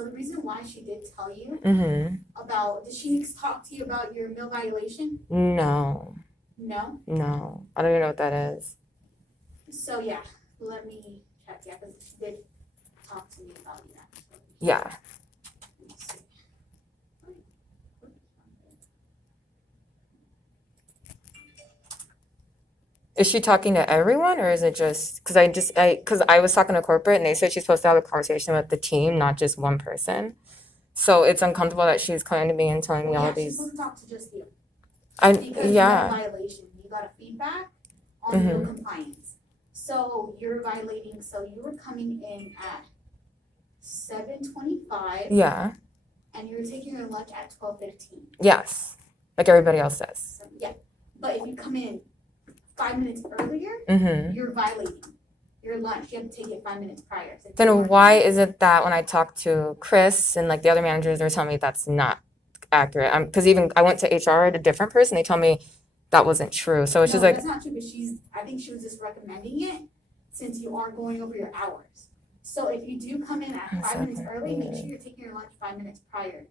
So the reason why she did tell you Mm-hmm. about, did she talk to you about your meal violation? No. No? No. I don't even know what that is. So yeah, let me check. Yeah, because she did talk to me about you. Yeah. Let me see. Is she talking to everyone or is it just because I was talking to corporate and they said she's supposed to have a conversation with the team, not just one person. So it's uncomfortable that she's coming to me and telling me Well, all yeah, of she's these. supposed to talk to just you. I Because you got a yeah. violation. You got a feedback on meal compliance. So you're violating, so you were coming in at 7:25 Yeah. and you were taking your lunch at 12:15. Yes. Like everybody else says. So, yeah. But if you come in 5 minutes earlier, Mm-hmm. you're violating your lunch. You have to take it 5 minutes prior. So Then why is it that when I talk to Chris and like the other managers, they're telling me that's not accurate? Because even I went to HR at a different person, they tell me that wasn't true. So it's no, just like that's not true, but I think she was just recommending it since you are going over your hours. So if you do come in at 5 minutes early, make sure you're taking your lunch 5 minutes prior.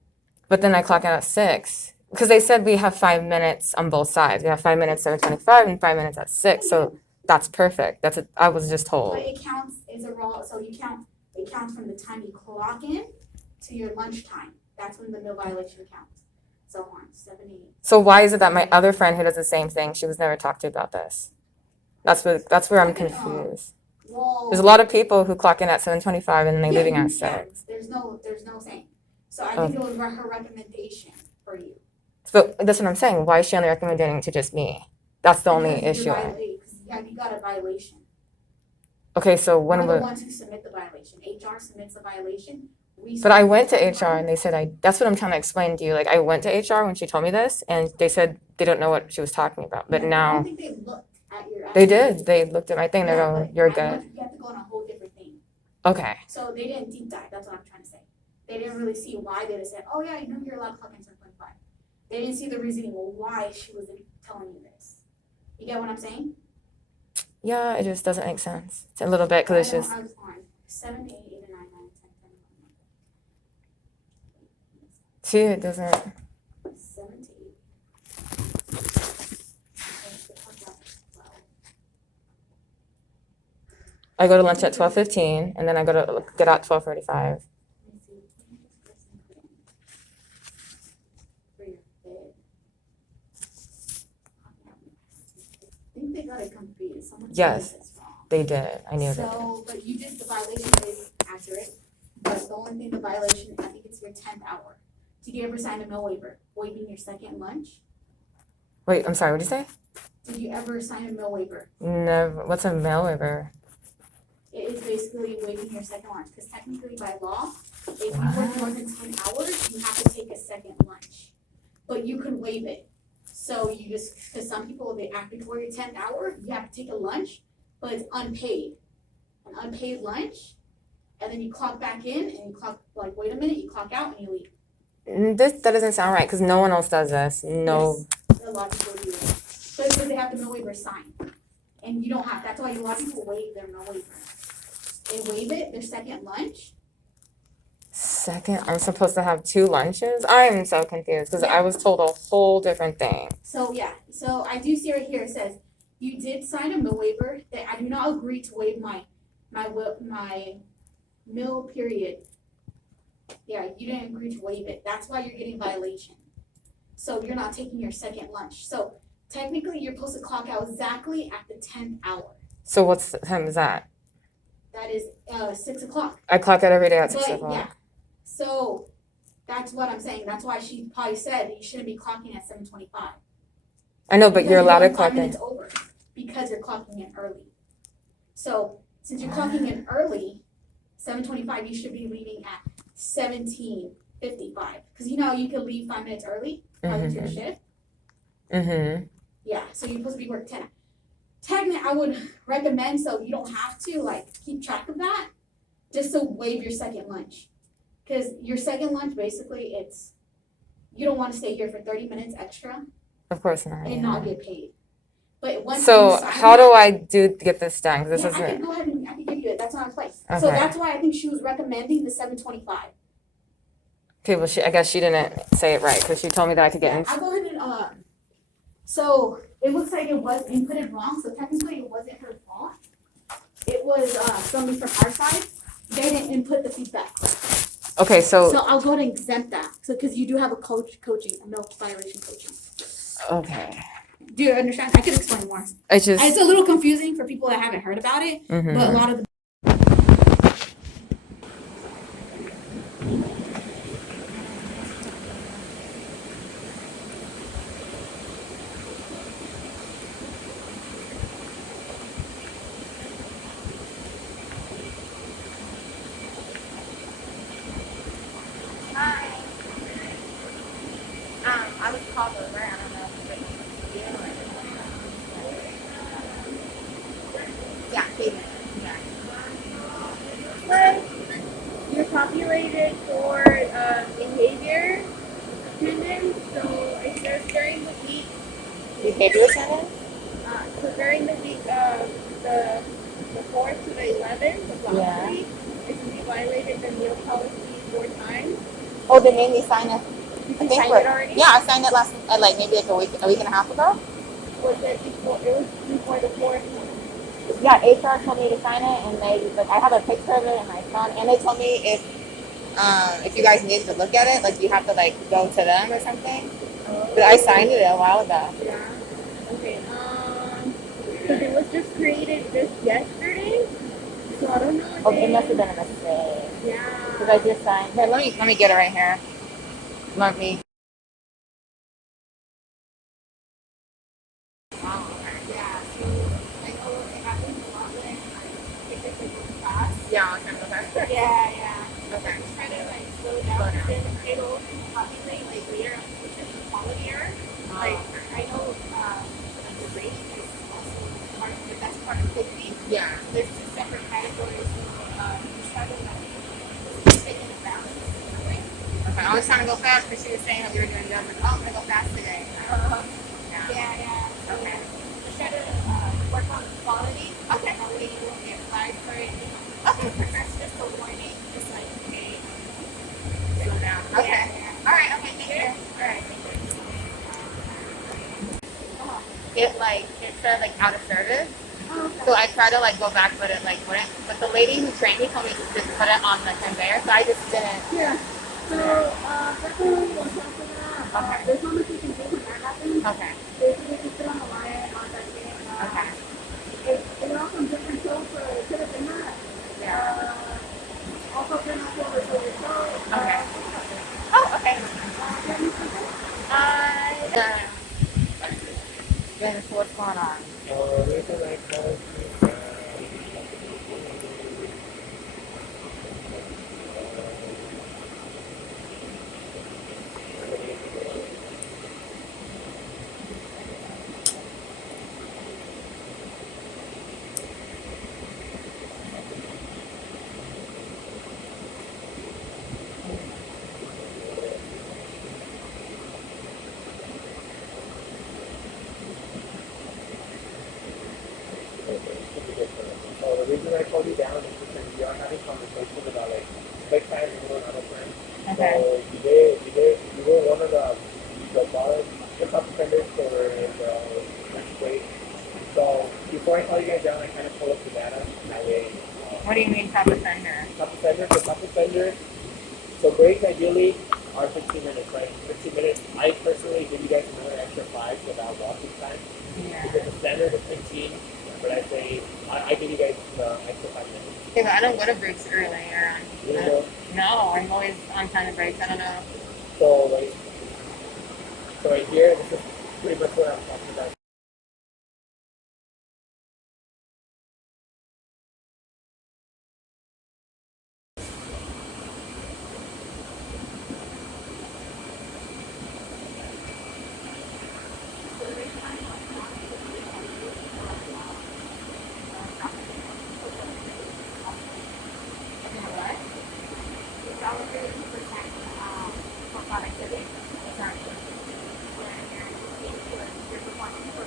But then I clock out at 6 because they said we have 5 minutes on both sides. We have 5 minutes at 7:25 and 5 minutes at 6. So that's perfect. I was just told. But it counts as a raw, so it counts from the time you clock in to your lunchtime. That's when the meal violation counts. So on 7, 8. So why is it that my other friend who does the same thing, she was never talked to about this? That's where I'm confused. Well, there's a lot of people who clock in at 7:25 and they're leaving at 6. There's no saying. So I think it was her recommendation for you. So that's what I'm saying. Why is she only recommending to just me? That's the only issue. You got a violation. Okay, so when we're the ones who submit the violation. HR submits the violation. But I went to HR and they said that's what I'm trying to explain to you. Like I went to HR when she told me this and they said they don't know what she was talking about. But now I don't think they looked at your they did. They looked at my thing. They're going, you're good. You have to go on a whole different thing. Okay. So they didn't deep dive. That's what I'm trying to say. They didn't really see why. They just said, oh yeah, you know you're allowed to clock in 7:25. They didn't see the reasoning why she wasn't telling you this. You get what I'm saying? Yeah, it just doesn't make sense. It's a little bit because it's just. I was on 7, 8, 8, 9, 9, 10, 10. See, it doesn't. 7 to 8. I go to lunch at 12:15 and then I go to get out 12:45. I think they got it confused. Yes, they did. I knew that. So, but you did the violation is accurate. But the only thing, the violation, I think it's your 10th hour. Did you ever sign a meal waiver, waiving your second lunch? Wait, I'm sorry. What did you say? Did you ever sign a meal waiver? Never. What's a meal waiver? It is basically waiving your second lunch because technically by law, if you work more than 10 hours, you have to take a second lunch. But you can waive it. So you just, because some people, they act before your 10th hour, you have to take a lunch, but it's unpaid. An unpaid lunch, and then you clock back in and you clock, like, wait a minute, you clock out and you leave. That doesn't sound right because no one else does this. No. Yes, a lot of people do it. But it's because they have the meal waiver signed. And you don't have, that's why a lot of people waive their meal waiver. They waive it, their second lunch. Second, I'm supposed to have 2 lunches? I'm so confused because I was told a whole different thing. So yeah, so I do see right here, it says, you did sign a meal waiver that I do not agree to waive my meal period. Yeah, you didn't agree to waive it. That's why you're getting violation. So you're not taking your second lunch. So technically you're supposed to clock out exactly at the 10th hour. So what's the time is that? That is 6 o'clock. I clock out every day at 6 o'clock. Yeah. So that's what I'm saying. That's why she probably said you shouldn't be clocking at 7:25. I know, but you're allowed to clock 5 minutes over because you're clocking in early. So since you're clocking in early, 7:25, you should be leaving at 17:55. Because you know you can leave 5 minutes early prior to your shift. Mm-hmm. Yeah, so you're supposed to be working 10. Technically, I would recommend so you don't have to like keep track of that, just to waive your second lunch. Because your second lunch, basically, it's you don't want to stay here for 30 minutes extra. Of course not. And not get paid. But once so how do I get this done? Because this I can go ahead and I can give you it. That's on its place. Okay. So that's why I think she was recommending the 7:25. Okay, well, I guess she didn't say it right because she told me that I could get in. I'll go ahead and, so it looks like it was inputted wrong, so technically it wasn't her fault. It was, somebody from our side, they didn't input the feedback. Okay, So I'll go ahead and exempt that, so, cause you do have a coaching, a no violation coaching. okay. Do you understand? I could explain more. It's just. It's a little confusing for people that haven't heard about it, but a lot of the I was called over. I don't know if it was you or... Yeah, Katie. Yeah. But you're populated for behavior attendance, so it says during the week. Behavior attendance? So during the week of the 4th to the 11th of last week, it's we violated the meal policy 4 times. Oh, they made me sign it. Did you sign it already? Yeah, I signed it last, like maybe like a week and a half ago. Was it before? It was before the 4th. Yeah, HR told me to sign it, and they like I have a picture of it in my phone, and they told me if you guys needed to look at it, like you have to like go to them or something. But I signed it a while ago. Yeah. Okay. Because it was just created just yesterday, so I don't know. Oh, it must have been a mistake. Yeah. Because I just signed. Here, let me get it right here. Let me. Yeah. So I know it happens a lot when I take a class. Yeah, okay. Yeah. Okay. I'm trying to like slow down, and then it'll populate like later on, which is the quality error. Like I know the rate is also part of it. That's part of cooking. Yeah. There's 2 separate categories. So you try to like take it in balance. Okay. Okay. I was trying to go fast because she was saying that we were doing good. Oh, I'm gonna go fast today. Yeah. Okay. Just try to work on the quality. Okay. That way you won't get flagged for it. Okay. That's just a warning. It's like, okay. Slow down. Okay. Yeah. All right. Okay. Thank you. All right. It said like out of service. Oh, okay. So I tried to like go back, but it like wouldn't. But the lady who trained me told me to just put it on the conveyor, so I just didn't. Yeah. So, definitely watch out for that. Okay. There's not much you can do when that happens. Okay. Basically, just put on the line on that thing. Okay. It all from different shows, so it could have been that. Also, been also over to your show. Okay. Oh, okay. Then so what's going on? So the reason I called you down is because we are having conversations about like big times and little other friends. Okay. So you were one of the bottom, the top offenders for the next grade. So before I call you guys down, I kind of pull up the data. That way. What do you mean top offender? Top offender. So breaks ideally are 15 minutes, right? 15 minutes. I personally give you guys another extra 5 for that walking time. Yeah. Because the standard is 15, but I say I give you guys the extra 5 minutes. Yeah, but I don't go to breaks early or on. You know? No, I'm always on time to breaks. I don't know. So right here, this is pretty much what I'm talking about. For productivity. Exactly. Your performance.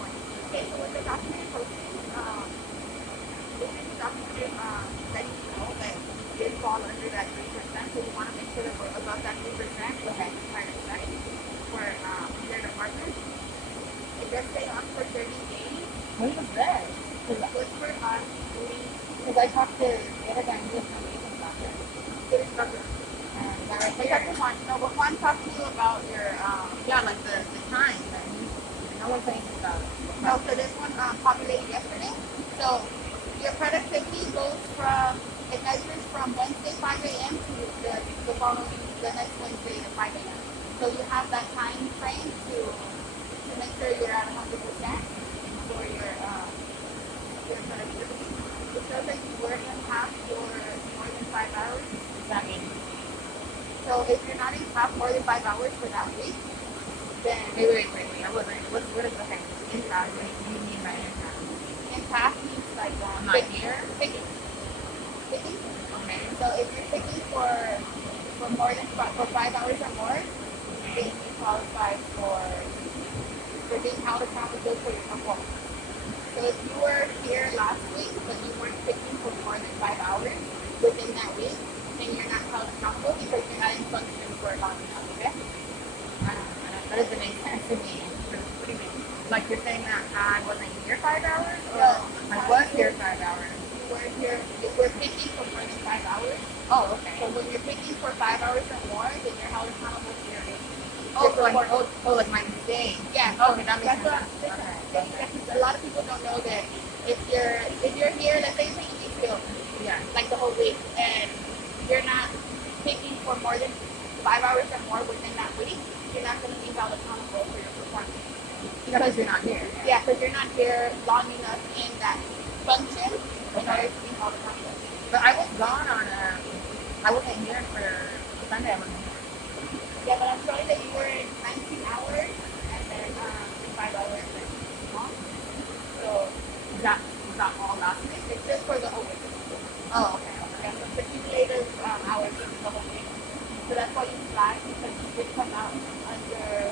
Okay, so with the documented posting, this is documented letting you know that you did fall under that 3%, so we want to make sure that we're above that 3% for the entire site for your department. It does stay on for 30 days. When was this? Good for us doing Because I talked to the other guy and he was from the instructor. good instructor. And that right We there. talked to Juan. No, but Juan talked to you about your Like the time. And no one said anything about it. no, so this one populated yesterday. So your productivity goes from, it measures from Wednesday 5 a.m. to the following, the next Wednesday at 5 a.m. So you have that time frame to make sure you're at 100% for your productivity. It shows that you were in half for more than 5 hours. What does that mean? So if you're not in half more than 5 hours for that week, then Wait. I wasn't. What is okay? Impact. What do you mean by impact? in half means like I'm not here. picking. Okay. So if you're picking for more than for 5 hours or more, then you qualify for being held accountable for your performance. So if you were here last week but you weren't picking for more than 5 hours within that week, then you're not held accountable because you're not in function for long enough. Okay? That doesn't make sense to me. What do you mean? Like you're saying that I wasn't here 5 hours? Or No. I was here 5 hours. You were here, if we're picking for more than 5 hours, Oh, okay. so when you're picking for 5 hours or more, then you're held accountable for your Like my mistake. Yeah. Okay, that makes That's sense. what I'm Okay. saying. A lot of people don't know that if you're here, let's say you're taking these pills, Yeah. like the whole week, and you're not picking for more than 5 hours or more within that week, you're not going to be held accountable for your performance. Because you're not here. Yeah, because you're not here long enough in that function in order to be held accountable. But I was gone on I wasn't here for Sunday. I wasn't here. Yeah, but I'm showing that you were in 19 hours and then 5 hours and off. So Was that all last week? it's just for the whole week. Oh, okay. Yeah, so the cumulative hours of the whole week. So that's why you flag because you did come out under,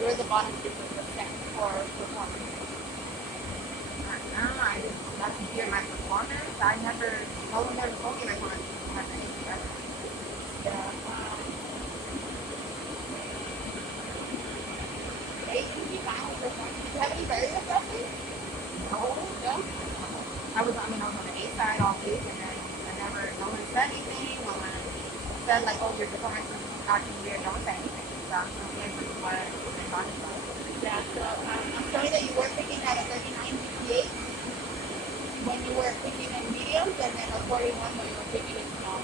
you're the bottom 50% for performance. I just got to hear my performance. I never, no one ever told me my performance had anything better. Yeah. It can be fine with performance. Do you have any various questions? No. No? I was on the A side all week, and then no one said anything. No one said like, oh, your performance was actually weird. No one said anything. So I'm still here for what they're talking about. Yeah, so I'm showing that you were picking at a 39 GPA when you were picking in mediums, and then a 41 when you were picking in small.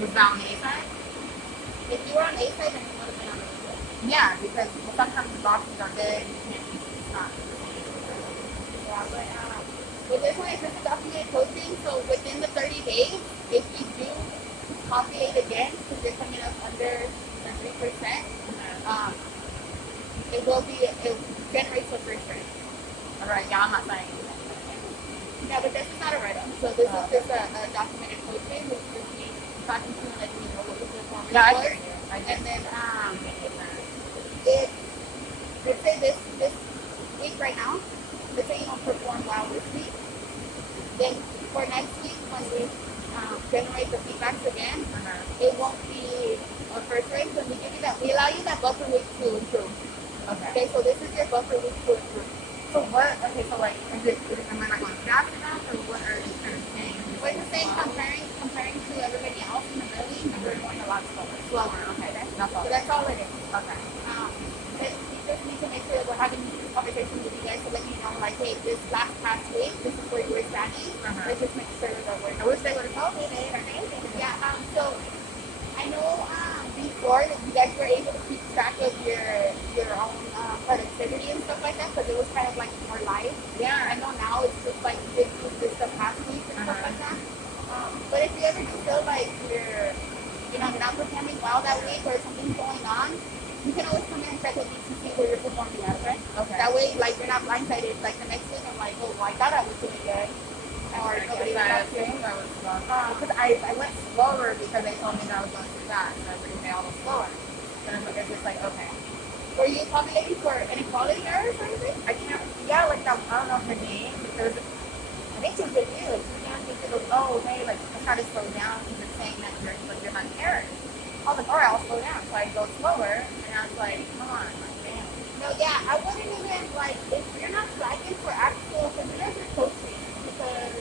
Was that on the A side? If you were on A side, then you would have been on the B side. Yeah, because sometimes the boxes are big. You can't. It's not. Yeah, but with this one, it's just a documented posting, so within the 30 days, if you do populate again, because you're coming up under the 3%, it generates a first rate. All right. Yeah, I'm not saying anything. Yeah, but this is not a write-up, so this is just a documented posting, which is me talking to you and letting you know what the performance Yeah, I was. hear you. I And did. then, if, let's say this week right now, let's say you don't perform well this week, then for next week, when we generate the feedbacks again, it won't be a first rate, because we allow you that buffer week to improve. Okay. Okay, so this is your buffer week to improve. So what? Okay. So like, am I not going fast enough, or what are they kind of saying? We're just saying comparing to everybody else in the building, we're going a lot slower. Slower. Okay. That's all. So that's all it is. Okay. We just need to make sure that we're having these conversations with you guys to let you know, like, hey, this past week, this is where you were standing. Let's just make sure that we're. I wish they would have told me. They didn't say anything. Yeah. So I know before that you guys were able to keep track of your own productivity and stuff like that, because it was kind of like more live. Yeah. I know now it's just like this was just the past week and stuff like that. But if you ever just feel like you're not performing well that week or something's going on, you can always come in and check with me to see where you're performing at, right? Okay. That way, like, you're not blindsided. Like, the next week, I'm like, oh, well, I thought I was doing good. Or nobody was talking. Because I went slower because they told me that I was going too fast. So I wouldn't say I was slower. And it's just like, okay. Were you populating for inequality errors or anything? I can't, yeah, her name because I think she was with you. She goes, oh, hey, like, I try to slow down because you're saying that you're not Aaron. I was like, all right, I'll slow down. So I go slower, and I was like, come on, like, damn. No, yeah, I wouldn't even, like, if you're not flagging for actual, because you guys are coaching, because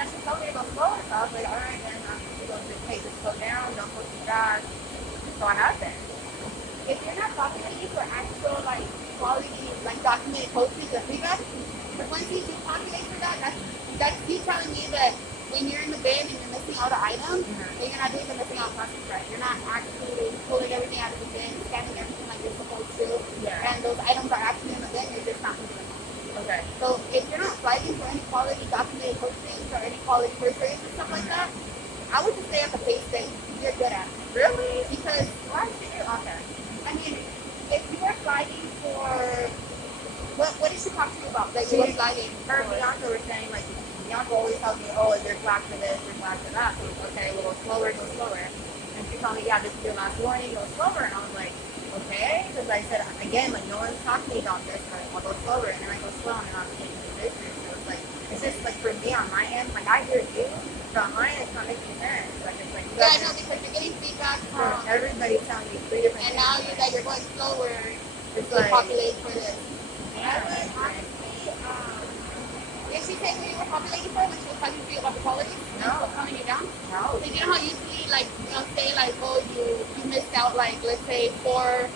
And she told me to go slower, so I was like, all right, then. She goes, hey, just slow down, don't go too fast. So I have been. if you're not populating for actual, like, quality, like, documented coaching or feedback, but once you do populate for that, that's you telling me that when you're in the bin and you're missing all the items, that you're not doing the missing out process right. You're not actually pulling everything out of the bin, scanning everything like you're supposed to, Yeah. and those items are actually in the bin, you're just not moving them. Okay. So if you're not flagging for any quality documented postings or any quality first rates or stuff like that, I would just stay at the pace that you're good at. Really? Because, Why should you? Okay. I mean, if you are flagging for, what did she talk to you about that you were flagging? Her and for? Bianca were saying, like, Bianca always tells me, oh, they're flag for this, they're flag for that. So, okay, we'll go slower, go slower. And she told me, yeah, this is your last warning, go slower. And I was like, okay. Because I said, again, like, no one's talked to me about this, but I'll go slower. And then I go slow, and then I'll get into the business. So it's like, it's just, like, for me on my end, like, I hear you, but on my end, it's not making sense. Like, it's like, you Yeah, I guys know, are, because you're getting feedback for from, everybody telling me 3 different and things. now that you're going slower, It's to like, populate for this. yeah, I would it's like, honestly, did she say who you were populating for when she was talking to you about the quality? No. And was telling you down? no. So you know how usually, like, say, like, oh, you missed out, like, let's say, four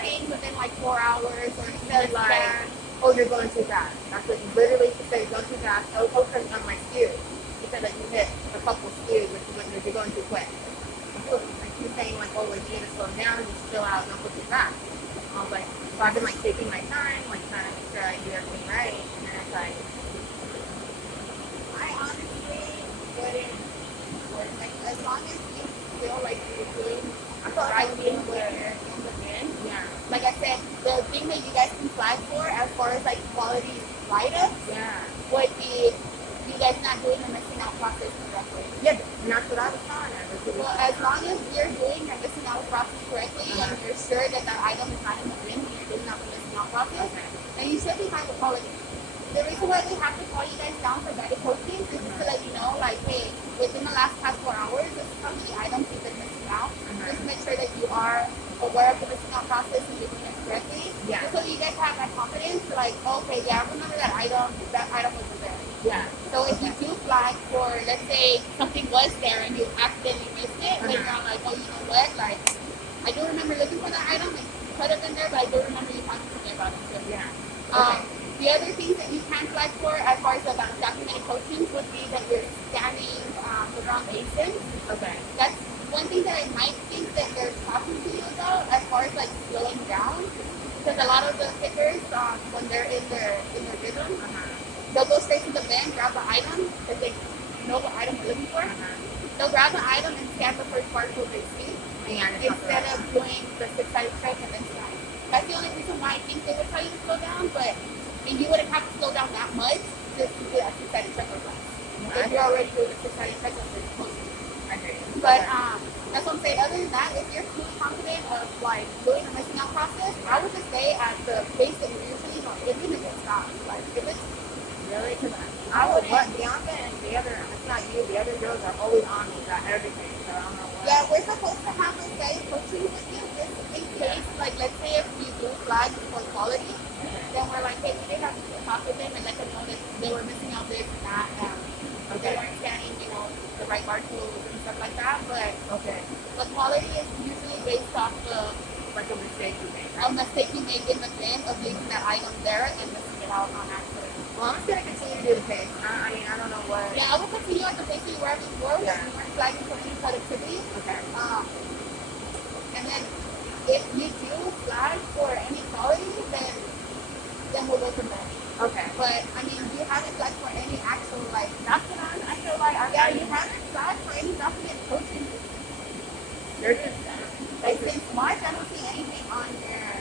things within, like, 4 hours, or you Said missed like, that. oh, you're going too fast. That's what literally she said, you're going too fast. Oh, because on my SKUs. She said that you hit a couple SKUs, which is when you're going too quick. And she was saying like, oh, like, you need to slow down, just chill out, don't go too fast. I was like, so I've been like taking my time, like trying to make sure I do everything right. And then it's like, I honestly wouldn't work. Like, as long as you feel like you're doing I the feel like right I'm thing doing where good. you're in the bin. Yeah, Like I said, the thing that you guys can flag for as far as, like, quality write-ups yeah. would be you guys not doing the missing out process correctly. Yeah, and that's what I was telling her. Well, as long as you're doing your missing out process correctly and you're sure that that item is not in the bin when you're doing out the missing out process, then you should be fine with quality. The reason why we have to call you guys down for guided postings is just to let you know, like, hey, within the last past 4 hours, this is how many items you've been missing out. Just make sure that you are aware of the missing out process and you're doing it correctly. Yeah. Just so you guys have that confidence, like, okay, yeah, I remember that item wasn't there. Yeah. So if you do flag for, let's say, something was there and you accidentally missed it, then you're on like, oh, you know what, like, I do remember looking for that item, it could have been there, but I do remember you talking to me about it too. Yeah. The other things that you can flag for as far as the documented coachings would be that you're scanning the wrong ASINs. Okay. That's one thing that I might think that they're talking to you about as far as, like, slowing down. Because a lot of the pickers, when they're in their rhythm, they'll go straight to the bin, grab the item, because they know what item they're looking for. They'll grab the item and scan the first barcode they see, instead of doing the 6-sided check and then scan. That's the only reason why I think they would tell you to slow down, but you wouldn't have to slow down that much just to do that 6-sided check or less. If you're already doing the 6-sided check, that's what you're supposed to do. But that's what I'm saying. Other than that, if you're too confident of, like, doing the missing out process, I would just stay at the base that you're usually, even if it's not. Like, if it's Really? Because I would what Bianca and the other, it's not you, the other girls are always on me about everything. So I don't know what. yeah, we're supposed to have those guys coaching with you just in case, like, let's say if you do flag for quality, then we're like, hey, we did have to talk with them and let them know that they were missing out this and that, they weren't scanning, the right barcodes and stuff like that, but Okay. the quality is usually based off of Like a mistake you made. a mistake you make in the bin of leaving that item there and missing it out on accident. Well, I'm just gonna continue to do the pace. I mean, I don't know what. Yeah, I would continue at the pace that you were before when Yeah. you weren't flagging for any productivity. Okay. And then if you do flag for any quality, then we'll go from there. Okay. But I mean, you haven't flagged for any actual, like, That's what I feel like. you haven't flagged for any documented coaching. They're just Like, since March, I don't see anything on there.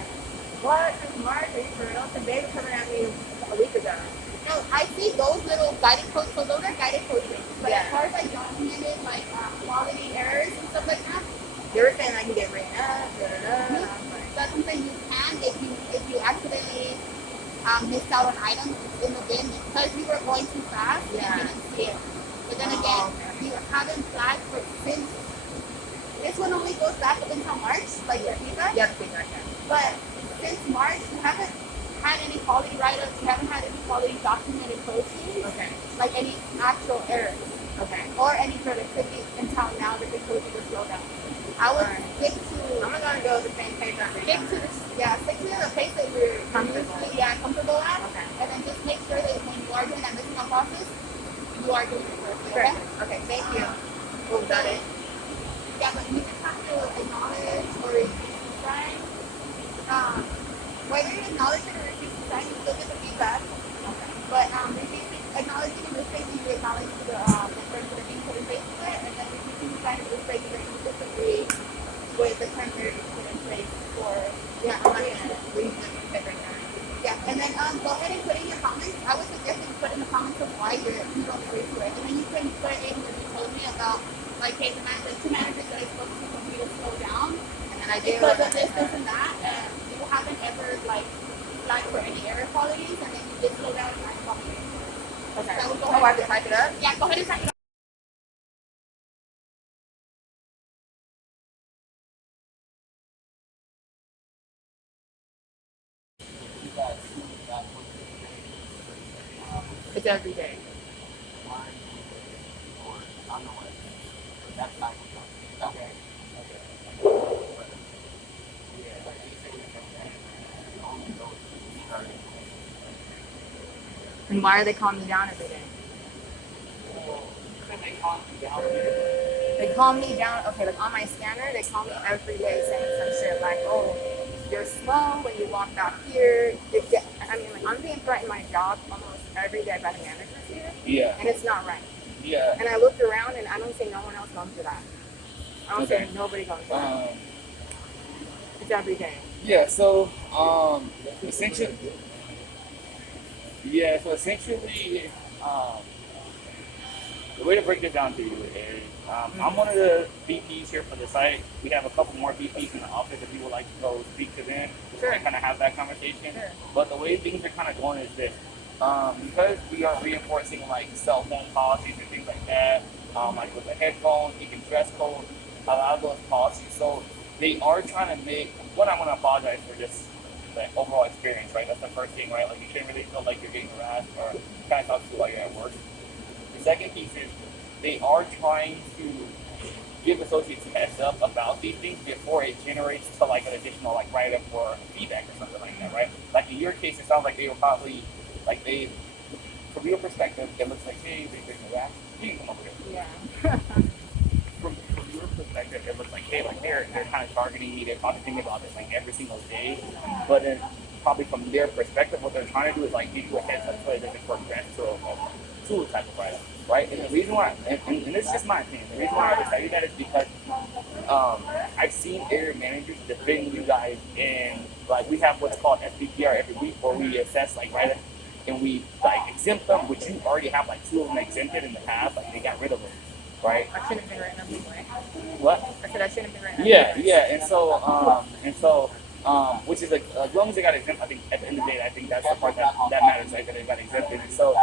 what? Since March, are you for real? Because they were coming at me a week ago. No, I see those little guided codes, so those are guided coaching. But Yeah. as far as, like, documented, like, quality errors and stuff like that, They were saying I can get written up. Da, da, da. And I was like, that's something you can if you accidentally missed out on items in the bin because we were going too fast. Yeah. And didn't see it. But then again, you haven't flagged for since. This one only goes back up until March, like your feedback. Yeah, feedback. But since March, you haven't had any quality write-ups. You haven't had any quality documented postings. Okay. Like any actual errors. Okay. Or any productivity until now that they told you to slow down. I would stick to. I'm gonna go the same page on Stick to the pace that you're comfortable at. Okay. And then just make sure that when you are doing that missing on process, you are doing it correctly. Sure. Okay? Okay, thank you. Oh, got it. Yeah, but you just have to acknowledge or refuse to sign. Whether you acknowledge it or refuse to sign, you still get the feedback. Okay. But acknowledging a mistake, you acknowledge the terms that are being put in place to it, and then refusing to sign a mistake that you disagree with the terms that are put in place for. Yeah, I'm not gonna leave this every time. Yeah, and then go ahead and put in your comments. I would suggest that you put in the comments of why you don't agree to it, and then you can put in what you told me about, like, hey, the two managers that I spoke to told me to slow down, And then I do. because of this, and that, and you haven't ever like flagged for any error qualities, and then you did slow down and I copied it. Okay. So go Oh, I have to type it up? Yeah, go ahead and type it up. It's every day. Okay. And why are they calling me down every day? They call me down, okay, like on my scanner, they call me every day saying some shit like, oh, you're slow when you walk out here. I mean, like, I'm being threatened my job almost every day by the managers here, Yeah. and it's not right. Yeah. And I looked around and I don't see no one else going through that. I don't Okay. see nobody going through that. It's every day. Yeah. So essentially. Yeah. So essentially, the way to break this down to you is I'm one of the VPs here for the site. We have a couple more VPs in the office if you would like to go speak to them. Sure. And kind of have that conversation. Sure. But the way things are kind of going is this. Because we are reinforcing like cell phone policies and things like that, like with the headphones, even dress code, a lot of those policies. So they are trying to make, one, I want to apologize for just the overall experience, right? That's the first thing, right? Like you shouldn't really feel like you're getting harassed or kind of talked to while you're at work. The second piece is they are trying to give associates a heads up about these things before it generates to like an additional like write-up or feedback or something like that, right? Like in your case, it sounds like they were probably like from your perspective, it looks like, hey, they've been harassed. You can come over here. Yeah. From your perspective, it looks like, hey, like they're kind of targeting me. They're probably thinking about this like every single day. But then probably from their perspective, what they're trying to do is like give you a heads up so it doesn't progress to a type of write-up, right? And the reason why, and this is just my opinion, the reason why I would tell you that is because I've seen area managers defend you guys, and like we have what's called SBPR every week where we assess like write-ups and we like exempt them, which you already have like 2 of them exempted in the past, like they got rid of them, right? I shouldn't have been written up anyway. What? I said I shouldn't have been written up Yeah, anyway. yeah, and so which is like as long as they got exempt, I think at the end of the day, I think that's the part that matters, right? That they got exempted. And so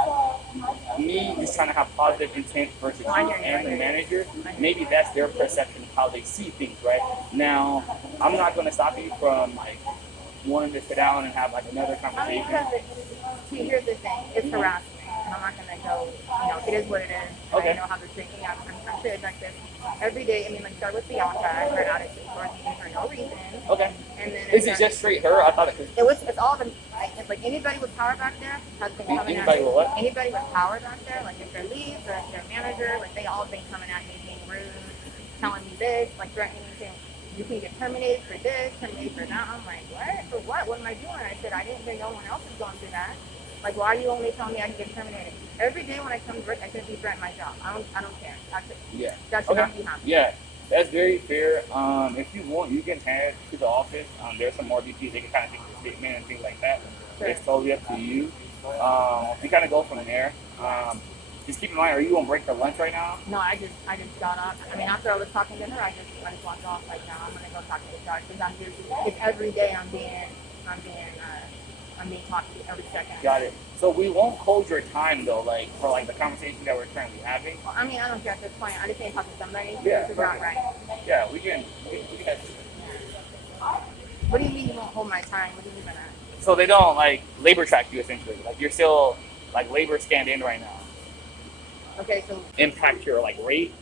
me just trying to have positive intent versus you and the manager, maybe that's their perception of how they see things, right? Now, I'm not going to stop you from like wanting to sit down and have like another conversation. See, here's the thing. It's harassment. And I'm not going to go, it is what it is. And Okay. I know how they're treating me. I'm trying to address this every day. I mean, like, start with Bianca, her attitude towards me for no reason. Okay. And then Is it just straight her? I thought it was. it's all been, like anybody with power back there has been coming at Anybody me. with what? Anybody with power back there, like if they're leads or if they're manager, like they all been coming at me being rude, telling me this, like threatening me saying, you can get terminated for this, terminated for that. I'm like, what? For what? What am I doing? I said, I didn't hear no one else is going through that. Like, why are you only telling me I can get terminated? Every day when I come to work, I shouldn't be threatening my job. I don't care. Yeah. That should not be happening. Yeah. That's very fair. If you want, you can head to the office. There's some more VPs. They can kind of take the statement and things like that. Sure. It's totally up to you. And kind of go from there. Just keep in mind, are you on break for lunch right now? No, I just got up. I mean, after I was talking to her, I just walked off. Like, now I'm gonna go talk to HR because it's every day I'm being I'm being talked to every second. Got it. So we won't hold your time though, like for like the conversation that we're currently having. Well, I mean, I don't care at this point. I just need to talk to somebody. Yeah, This is not perfect. right. Yeah, we can. What do you mean you won't hold my time? What do you mean by that? So they don't like labor track you essentially. Like you're still like labor scanned in right now. Okay, so. Impact your like rate,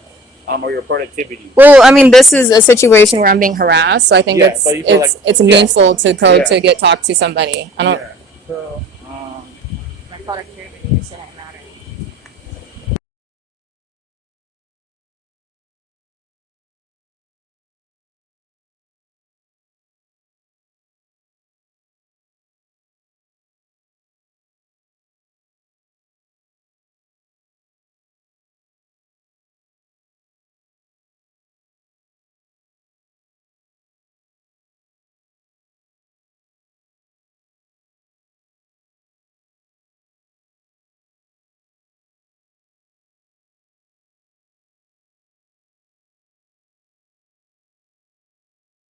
or your productivity. Well, I mean, this is a situation where I'm being harassed, so I think Yeah, it's so you feel it's like- it's yeah. meaningful to Yeah. to get talked to somebody. I don't. Yeah. So My productivity shouldn't matter.